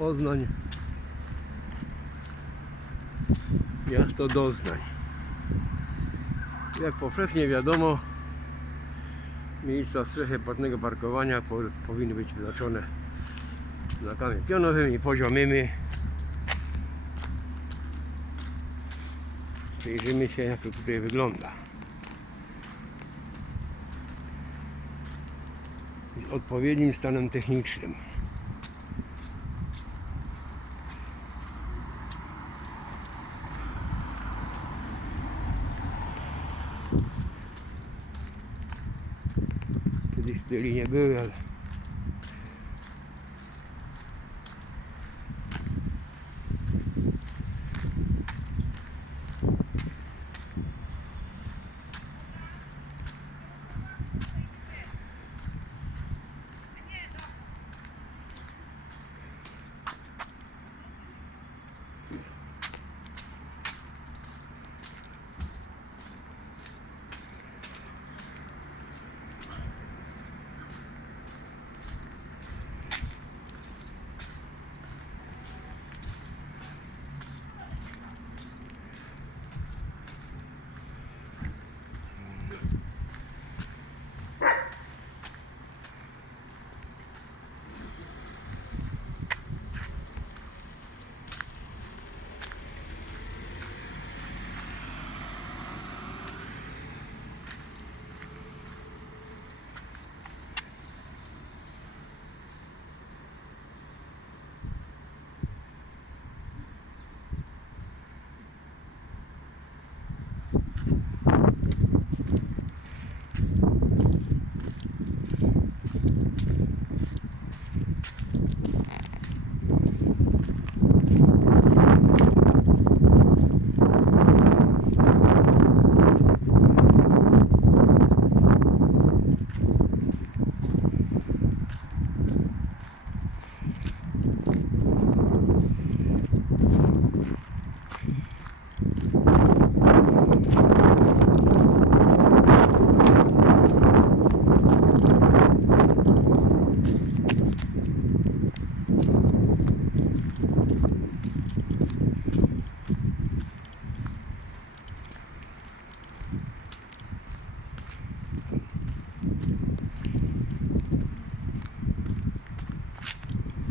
Poznań. Miasto Doznań. Jak powszechnie wiadomo, miejsca strefy płatnego parkowania po, powinny być wyznaczone znakami pionowymi, poziomymi. Przyjrzymy się jak to tutaj wygląda. Z odpowiednim stanem technicznym. Kiedyś te linie były, ale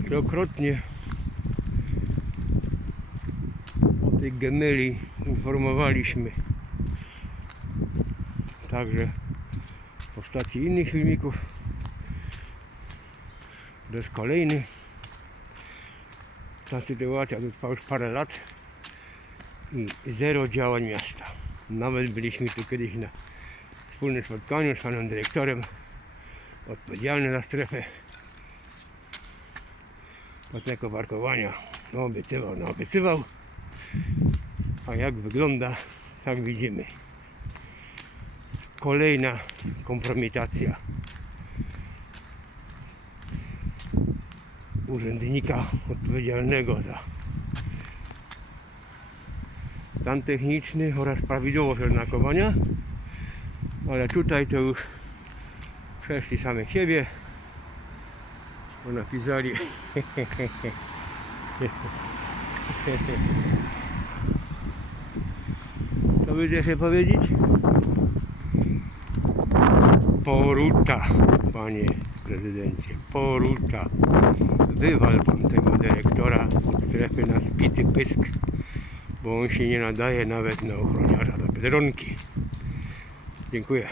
wielokrotnie o tej gemyli informowaliśmy. Także w postaci innych filmików. To jest kolejny. Ta sytuacja trwa już parę lat i zero działań miasta. Nawet byliśmy tu kiedyś na wspólnym spotkaniu z panem dyrektorem odpowiedzialnym za strefę płatnego parkowania. No obiecywał, no obiecywał. A jak wygląda, jak widzimy. Kolejna kompromitacja urzędnika odpowiedzialnego za stan techniczny oraz prawidłowość oznakowania. Ale tutaj to już przeszli samych siebie. Bo napisali Co będzie się powiedzieć? Poruta, panie prezydencie, poruta. Wywal pan tego dyrektora od strefy na zbity pysk, bo on się nie nadaje nawet na ochroniarza do Biedronki. Dziękuję.